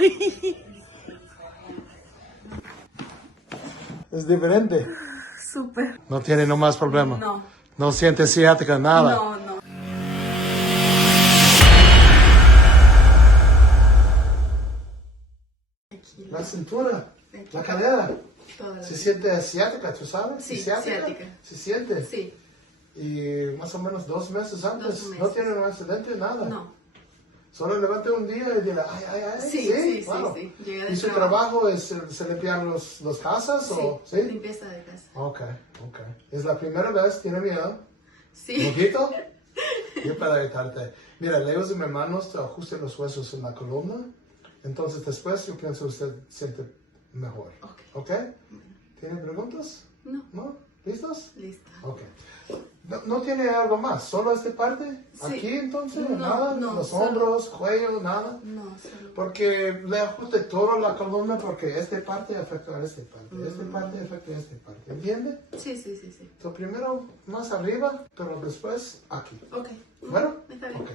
Uy. Es diferente. Súper. No tiene no más problema. No. No siente ciática, nada. No, no. La cintura, la cadera. Toda la Se vida. siente asiática, ¿tú sabes? Sí, ¿Ciática? ciática. Se siente. Sí. Y más o menos 2 meses antes. 2 meses. No tiene un accidente, nada. No. Solo levante un día y dirá, ay. Sí. Wow. Llega ¿Y del su trabajo es se limpiar los casas? Sí. ¿O? ¿Sí? Limpieza de casa. Ok. ¿Es la primera vez? ¿Tiene miedo? Sí. ¿Un poquito? Yo para evitarte. Mira, lejos de mis manos te ajusten los huesos en la columna. Entonces después yo pienso que usted siente mejor. ¿Ok? ¿Tiene preguntas? No. ¿No? ¿Listos? Lista. Ok. ¿No tiene algo más? ¿Solo esta parte? Sí. ¿Aquí entonces? No, ¿Nada? no, ¿Los solo- hombros, cuello, nada? No, solo. Porque le ajuste toda la columna porque esta parte afecta a esta parte. Esta parte afecta a esta parte. ¿Entiende? Sí. So, primero más arriba, pero después aquí. Ok. ¿Bueno? Está bien. Ok.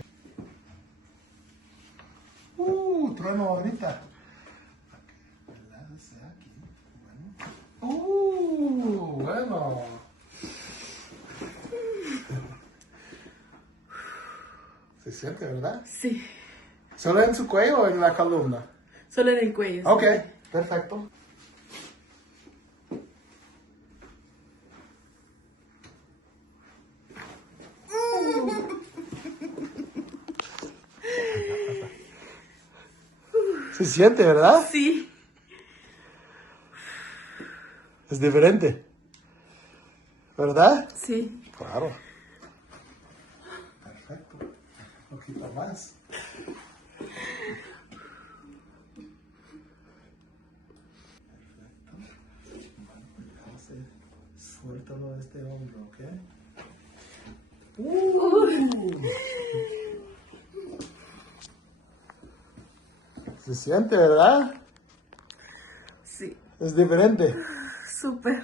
Trueno ahorita. Relájese aquí. Bueno. Se siente, ¿verdad? Sí. ¿Solo en su cuello o en la columna? Solo en el cuello. Ok, perfecto. Se siente, ¿verdad? Sí. Es diferente. ¿Verdad? Sí. Claro. Perfecto. Un poquito más. Perfecto. Entonces, suéltalo de este hombro, ¿ok? Se siente, ¿verdad? Sí. Es diferente. Súper.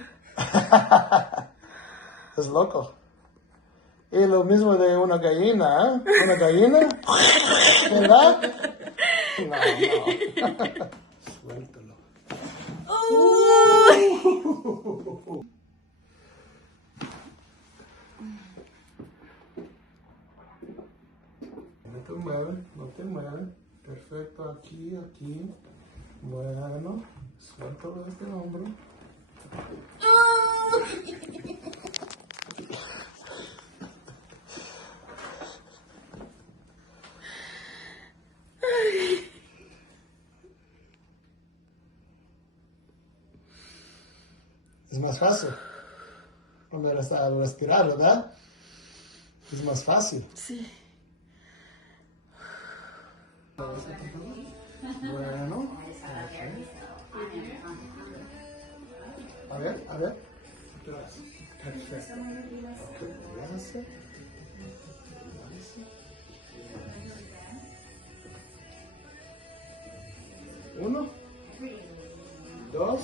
Es loco. Y lo mismo de una gallina, ¿eh? ¿Una gallina? ¿Verdad? No. Suéltalo. No te mueves. Perfecto, aquí. Bueno, suéltalo de este hombro. Es más fácil. Cuando a respirar, ¿verdad? Es más fácil. Sí. Bueno. Ok. A ver. Perfecto. Ok, relájese. Uno. Dos.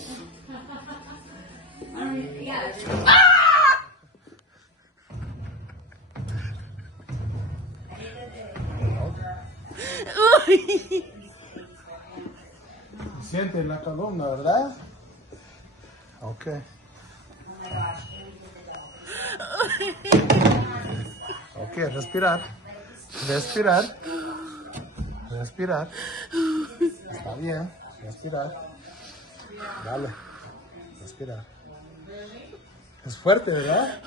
Uy. Siente en la columna, ¿verdad? Ok. Ok, respirar. Está bien, respirar. Dale, respirar. Es fuerte, ¿verdad?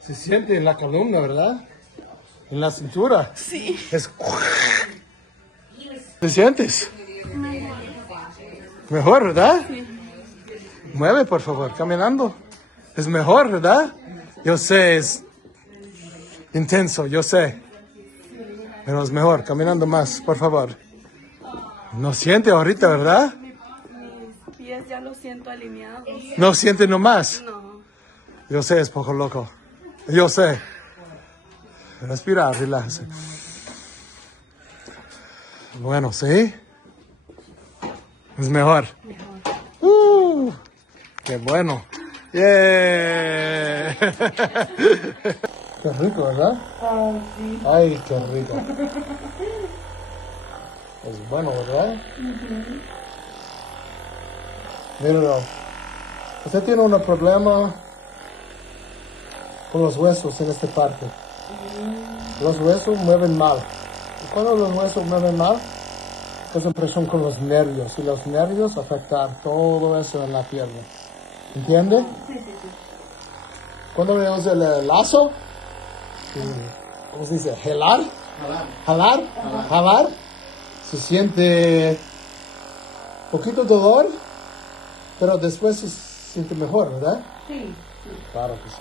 Se siente en la columna, ¿verdad? En la cintura. Sí. Es... ¿Te sientes? Mejor, ¿verdad? Mueve, por favor, caminando. Es mejor, ¿verdad? Yo sé, es intenso, yo sé. Pero es mejor, caminando más, por favor. No siente ahorita, ¿verdad? Mis pies ya los siento alineados. No siente nomás. No. Yo sé, es poco loco. Yo sé. Respirar, relájese. Bueno, ¿sí? Es mejor. ¡Qué bueno! ¡Yeah! Qué rico, ¿verdad? Ay, sí. Ay, qué rico. Es bueno, ¿verdad? Míralo. Usted tiene un problema con los huesos en esta parte. Los huesos mueven mal. Y cuando los huesos mueven mal, hacen presión con los nervios. Y los nervios afectan todo eso en la pierna. ¿Entiende? Sí. Cuando le usa el lazo, ¿cómo se dice? Jalar. Se siente poquito dolor, pero después se siente mejor, ¿verdad? Sí. Claro que sí.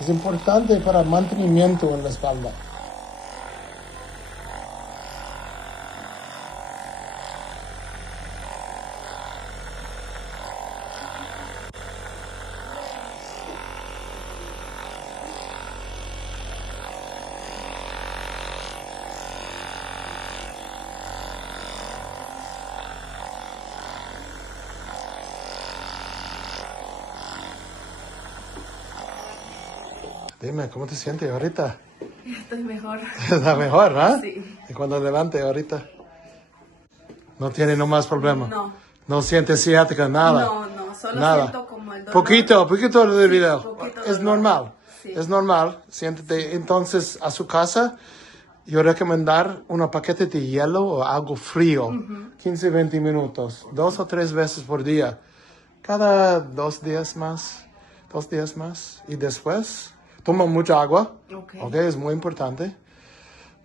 Es importante para el mantenimiento en la espalda. Dime, ¿cómo te sientes ahorita? Estoy mejor. Está mejor, ¿no? Sí. Y cuando levante ahorita, no tiene no más problema. No. No siente ciática, nada. No, solo Nada. siento como el dolor. Poquito de video. poquito Es dolor. normal. Sí. Es normal. Siéntete. Entonces, a su casa, yo recomendar un paquete de hielo o algo frío. 15, 20 minutos. 2 o 3 veces por día. Cada 2 días más. 2 días más. Y después, toma mucha agua. Ok. Es muy importante.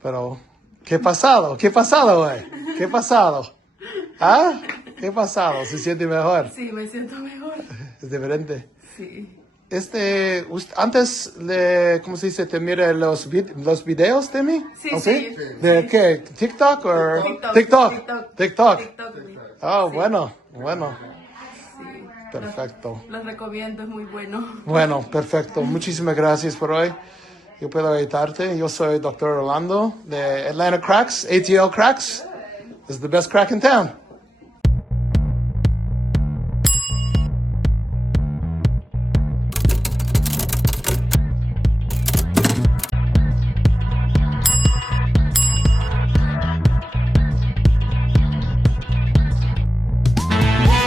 Pero, ¿qué ha pasado? ¿Qué ha pasado, güey? ¿Qué ha pasado? ¿Ah? ¿Qué ha pasado? ¿Se siente mejor? Sí, me siento mejor. Es diferente. Sí. Antes de, ¿cómo se dice? ¿Te mira los videos de mí? Sí, ¿O sí. ¿De qué? ¿TikTok o? TikTok. TikTok. Sí. Oh, Sí. bueno. Sí. Perfecto. Los recomiendo, es muy bueno. Bueno, perfecto. Muchísimas gracias por hoy. Yo puedo ayudarte. Yo soy Dr. Orlando de Atlanta Cracks, ATL Cracks. It's the best crack in town.